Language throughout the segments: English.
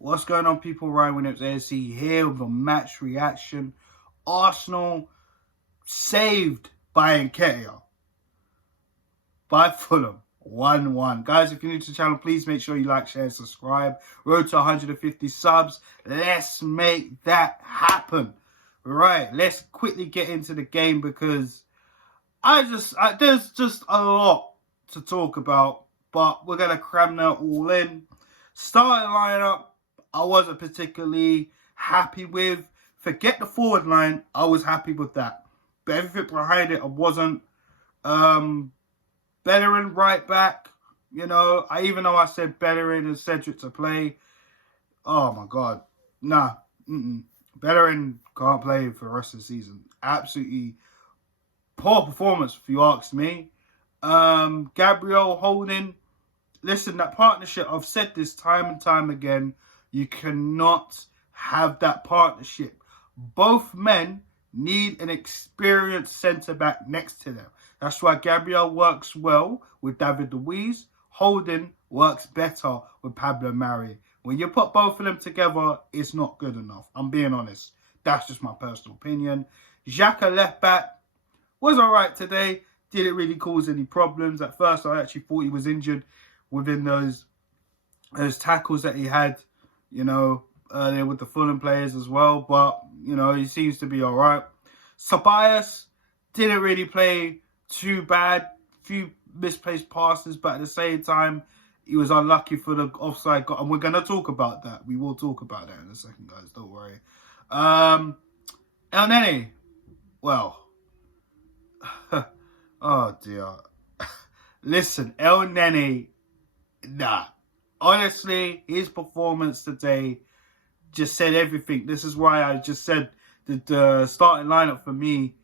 What's going on, people? Ryan Williams ASC here with a match reaction. Arsenal saved by Nketiah by Fulham 1-1. Guys, if you're new to the channel, please make sure you like, share, and subscribe. Road to 150 subs. Let's make that happen. Right, let's quickly get into the game because there's just a lot to talk about, but we're going to cram that all in. Starting lineup, I wasn't particularly happy with. Forget the forward line, I was happy with that. But everything behind it, I wasn't. Bellerin right back, even though I said Bellerin and Cedric to play, oh my God, nah. Bellerin can't play for the rest of the season. Absolutely poor performance, if you ask me. Gabriel Holding, listen, that partnership, I've said this time and time again, you cannot have that partnership. Both men need an experienced centre-back next to them. That's why Gabriel works well with David Luiz. Holding works better with Pablo Mari. When you put both of them together, it's not good enough. I'm being honest. That's just my personal opinion. Xhaka left back was all right today. Didn't really cause any problems. At first, I actually thought he was injured within those tackles that he had, earlier with the Fulham players as well. But, he seems to be all right. Ceballos didn't really play too bad. Few misplaced passes, but at the same time, he was unlucky for the offside goal. And we're going to talk about that. We will talk about that in a second, guys. Don't worry. El Nene, well, oh dear. Listen, El Nene, nah. Honestly, his performance today just said everything. This is why I just said that the starting lineup for me,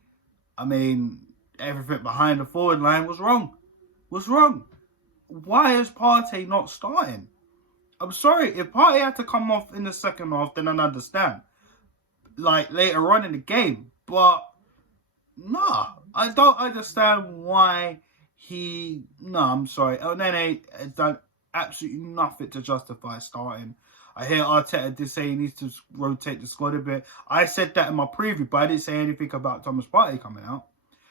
everything behind the forward line was wrong. Why is Partey not starting? I'm sorry, if Partey had to come off in the second half, then I'd understand. Like, later on in the game. But, nah. I don't understand why I'm sorry. El Nene has done absolutely nothing to justify starting. I hear Arteta did say he needs to rotate the squad a bit. I said that in my preview, but I didn't say anything about Thomas Partey coming out.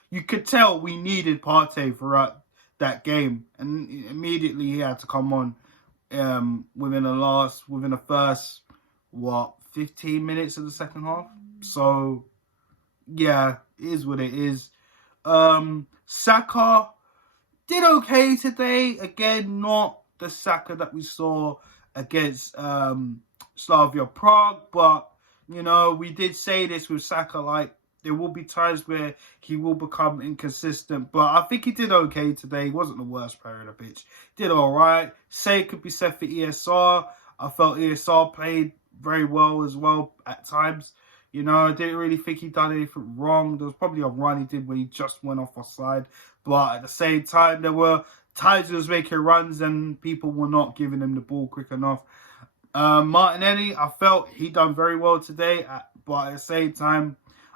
You could tell we needed Partey throughout that game, and immediately he had to come on within the first 15 minutes of the second half. So yeah, it is what it is. Saka did okay today. Again, not the Saka that we saw against Slavia Prague, but we did say this with Saka, like, there will be times where he will become inconsistent, but I think he did okay today. He wasn't the worst player on the pitch. Did all right. Say could be said for ESR. I felt ESR played very well as well at times. I didn't really think he done anything wrong. There was probably a run he did when he just went off offside, but at the same time, there were times he was making runs and people were not giving him the ball quick enough. Martinelli, I felt he done very well today, but at the same time,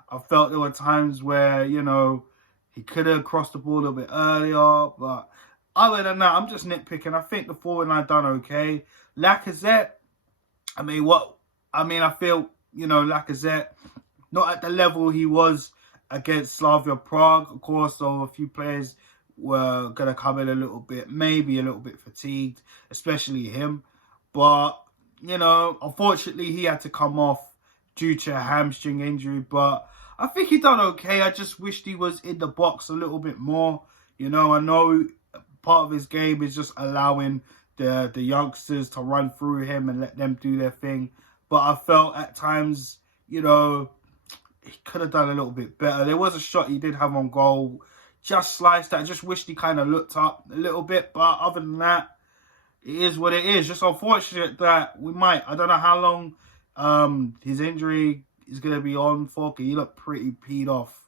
I felt there were times where, he could have crossed the ball a little bit earlier. But other than that, I'm just nitpicking. I think the forward line done okay. Lacazette, I feel, Lacazette, not at the level he was against Slavia Prague. Of course, so a few players were going to come in a little bit, maybe a little bit fatigued, especially him. But, unfortunately, he had to come off due to a hamstring injury. But I think he done okay. I just wished he was in the box a little bit more. I know part of his game is just allowing the youngsters to run through him and let them do their thing. But I felt at times, he could have done a little bit better. There was a shot he did have on goal, just sliced that. I just wished he kind of looked up a little bit. But other than that, it is what it is. Just unfortunate that I don't know how long his injury is going to be on for. He looked pretty peed off,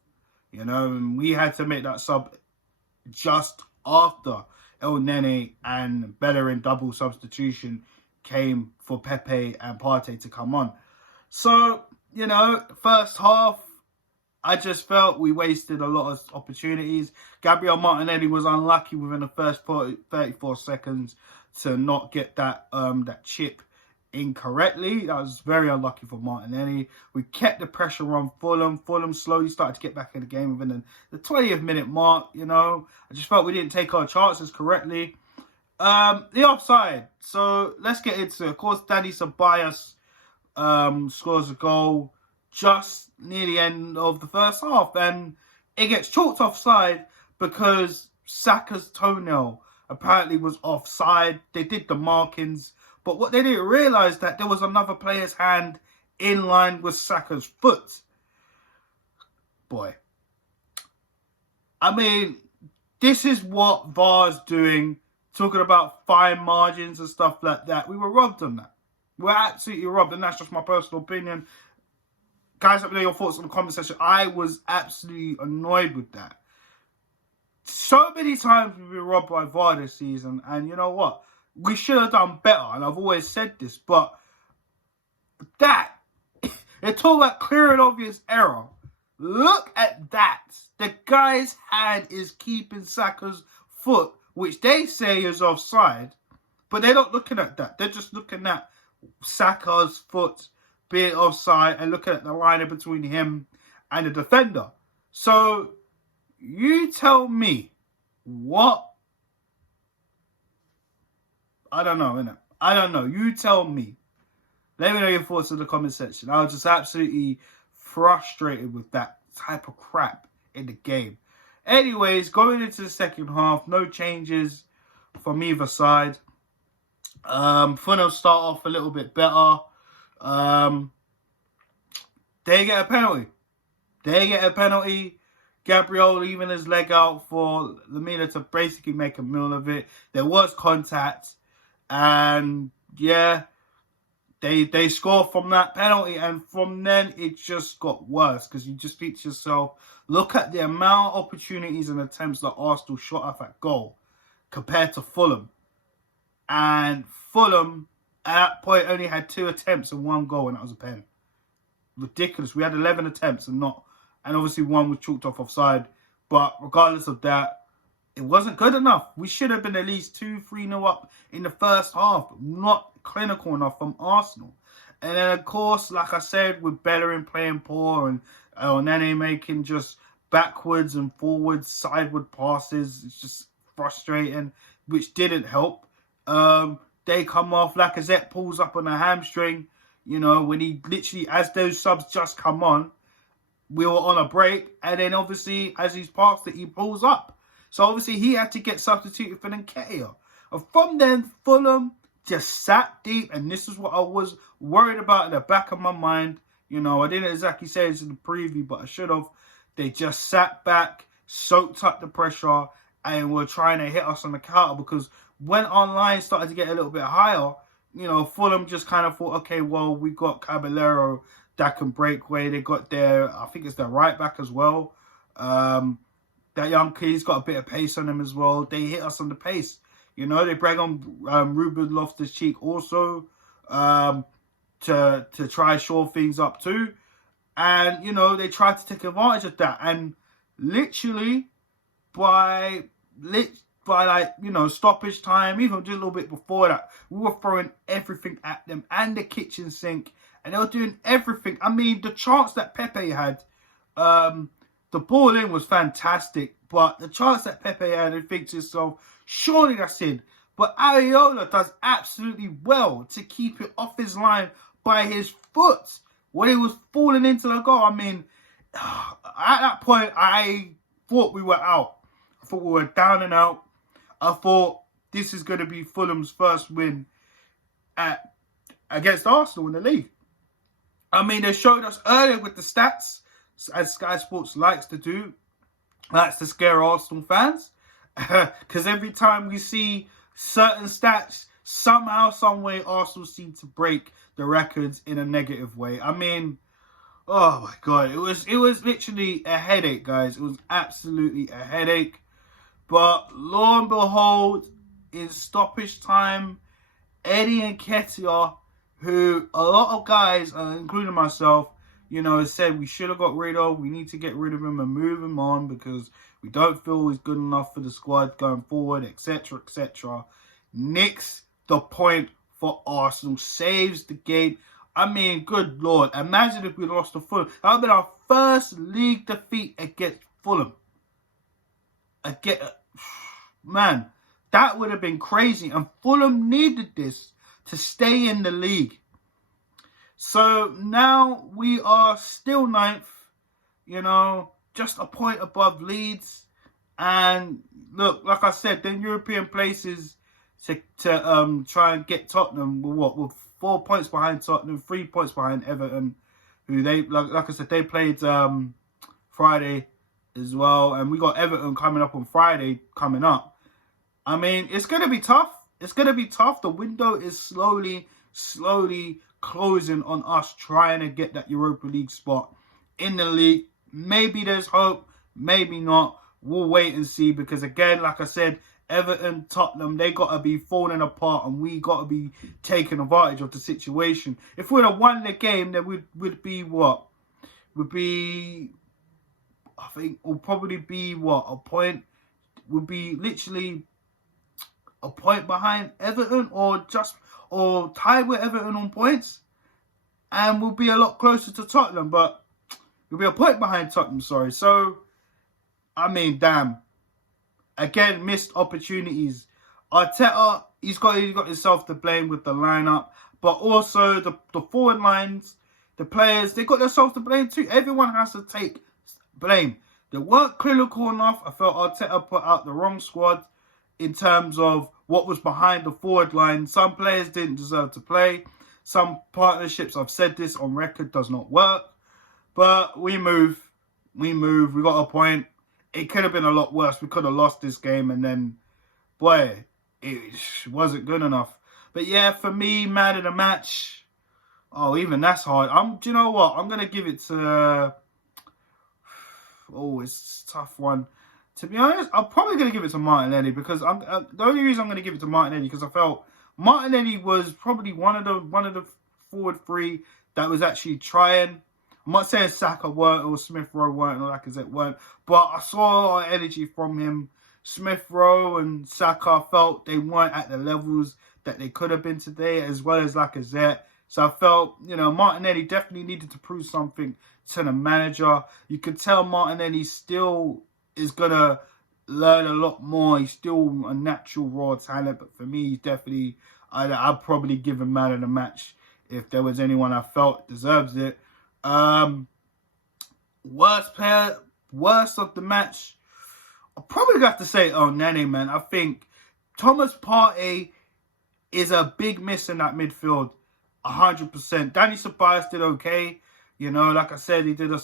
and we had to make that sub just after El Nene and Bellerin double substitution came for Pepe and Partey to come on. So, first half, I just felt we wasted a lot of opportunities. Gabriel Martinelli was unlucky within the first 34 seconds to not get that chip incorrectly. That was very unlucky for Martinelli. We kept the pressure on Fulham. Fulham slowly started to get back in the game within the 20th minute mark, you know. I just felt we didn't take our chances correctly. The offside. So let's get into it. Of course, Danny Ceballos scores a goal just near the end of the first half, and it gets chalked offside because Saka's toenail apparently was offside. They did the markings, but what they didn't realise that there was another player's hand in line with Saka's foot. Boy. I mean, this is what VAR's doing, talking about fine margins and stuff like that. We were robbed on that. We're absolutely robbed, and that's just my personal opinion. Guys, let me know your thoughts in the comment section. I was absolutely annoyed with that. So many times we've been robbed by VAR this season, and you know what? We should have done better, and I've always said this, but that, they're talking about clear and obvious error. Look at that. The guy's hand is keeping Saka's foot, which they say is offside, but they're not looking at that. They're just looking at Saka's foot being offside and looking at the line in between him and the defender. So, you tell me what... I don't know, innit? I don't know. You tell me. Let me know your thoughts in the comment section. I was just absolutely frustrated with that type of crap in the game. Anyways, going into the second half, no changes from either side. Fulham start off a little bit better. They get a penalty. Gabriel leaving his leg out for Lamina to basically make a meal of it. There was contact. And, yeah, they score from that penalty. And from then, it just got worse. Because you just think to yourself, look at the amount of opportunities and attempts that Arsenal shot off at goal compared to Fulham. And Fulham, at that point, only had 2 attempts and 1 goal, and that was a pen. Ridiculous. We had 11 attempts and obviously 1 was chalked off offside. But regardless of that, it wasn't good enough. We should have been at least 2-3-0 up in the first half. Not clinical enough from Arsenal. And then, of course, like I said, with Bellerin playing poor and Nene making just backwards and forwards, sideward passes, it's just frustrating, which didn't help. They come off, Lacazette pulls up on a hamstring, you know, when he literally, as those subs just come on, we were on a break, and then obviously, as he's passed it, he pulls up. So obviously, he had to get substituted for Nketiah. And from then, Fulham just sat deep, and this is what I was worried about in the back of my mind. You know, I didn't exactly say this in the preview, but I should have. They just sat back, soaked up the pressure, and were trying to hit us on the counter, because when our line started to get a little bit higher, you know, Fulham just kind of thought, okay, well, we got Caballero that can break away. They got their, I think it's their right back as well. That young kid, he's got a bit of pace on him as well. They hit us on the pace. You know, they bring on Ruben Loftus-Cheek also to try shore things up too. And, you know, they tried to take advantage of that. And literally, by like, you know, stoppage time, even just a little bit before that, we were throwing everything at them and the kitchen sink. And they were doing everything. I mean, the chance that Pepe had, the ball in was fantastic. But the chance that Pepe had, you think to yourself, surely that's in. But Areola does absolutely well to keep it off his line by his foot when he was falling into the goal. I mean, at that point, I thought we were out. I thought we were down and out. I thought this is going to be Fulham's first win against Arsenal in the league. I mean, they showed us earlier with the stats, as Sky Sports likes to do, likes to scare Arsenal fans. Because every time we see certain stats, somehow, some way, Arsenal seem to break the records in a negative way. I mean, oh my God, it was literally a headache, guys. It was absolutely a headache. But lo and behold, in stoppage time, Eddie Nketiah, who a lot of guys, including myself, you know, said we should have got rid of. We need to get rid of him and move him on because we don't feel he's good enough for the squad going forward, etc., etc. Nicks the point for Arsenal. Saves the game. I mean, good Lord. Imagine if we lost to Fulham. That would have been our first league defeat against Fulham. Man, that would have been crazy. And Fulham needed this to stay in the league. So now we are still 9th, just a point above Leeds. And look, like I said, the European places to try and get Tottenham with 4 points behind Tottenham, 3 points behind Everton, who they like I said, they played Friday as well, and we got Everton coming up on Friday coming up. I mean, it's gonna be tough. It's gonna be tough. The window is slowly closing on us trying to get that Europa League spot in the league. Maybe there's hope, maybe not. We'll wait and see, because again, like I said, Everton, Tottenham, they got to be falling apart, and we got to be taking advantage of the situation. If we'd have won the game, then we'd be what? I think we'll probably be what? A point? Would be literally a point behind Everton, or tied with Everton on points, and we'll be a lot closer to Tottenham, but we'll be a point behind Tottenham, sorry. So, I mean, damn. Again, missed opportunities. Arteta, he's got himself to blame with the lineup, but also the forward lines, the players, they got themselves to blame too. Everyone has to take blame. They weren't clinical enough. I felt Arteta put out the wrong squad in terms of what was behind the forward line. Some players didn't deserve to play. Some partnerships, I've said this on record, does not work. But we move. We got a point. It could have been a lot worse. We could have lost this game, and then, boy, it wasn't good enough. But yeah, for me, man of the match, even that's hard. Do you know what? I'm going to give it to, it's a tough one. To be honest, I'm probably going to give it to Martinelli, because the only reason I'm going to give it to Martinelli, because I felt Martinelli was probably one of the forward three that was actually trying. I'm not saying Saka weren't, or Smith Rowe weren't, or Lacazette weren't, but I saw a lot of energy from him. Smith Rowe and Saka felt they weren't at the levels that they could have been today, as well as Lacazette. So I felt, Martinelli definitely needed to prove something to the manager. You could tell Martinelli still is going to learn a lot more. He's still a natural raw talent, but for me, he's definitely, I'd probably give him man of the match if there was anyone I felt deserves it. Worst of the match, I'll probably have to say Nene, man. I think Thomas Partey is a big miss in that midfield, 100%. Danny Ceballos did okay, like I said, he did a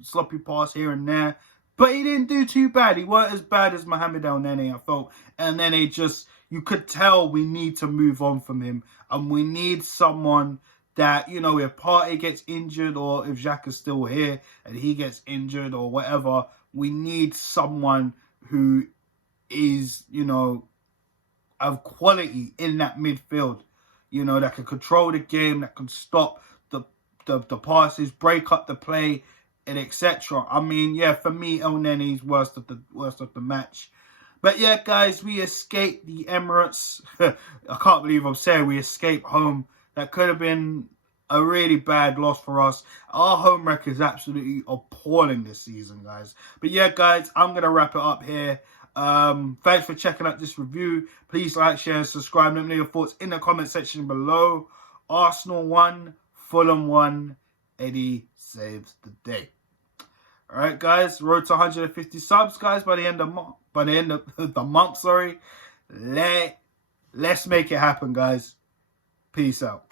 sloppy pass here and there, but he didn't do too bad. He weren't as bad as Mohamed El Nene, I felt. And then you could tell we need to move on from him, and we need someone that, if Partey gets injured, or if Xhaka is still here and he gets injured or whatever, we need someone who is, of quality in that midfield, that can control the game, that can stop the passes, break up the play, and etc. I mean, yeah, for me, El Nene's worst of the match. But yeah, guys, we escaped the Emirates. I can't believe I'm saying we escaped home. That could have been a really bad loss for us. Our home record is absolutely appalling this season, guys. But yeah, guys, I'm going to wrap it up here. Thanks for checking out this review. Please like, share, and subscribe. Let me know your thoughts in the comment section below. Arsenal won, Fulham won, Eddie saves the day. All right, guys, road to 150 subs, guys, by the end of the month, sorry. Let's make it happen, guys. Peace out.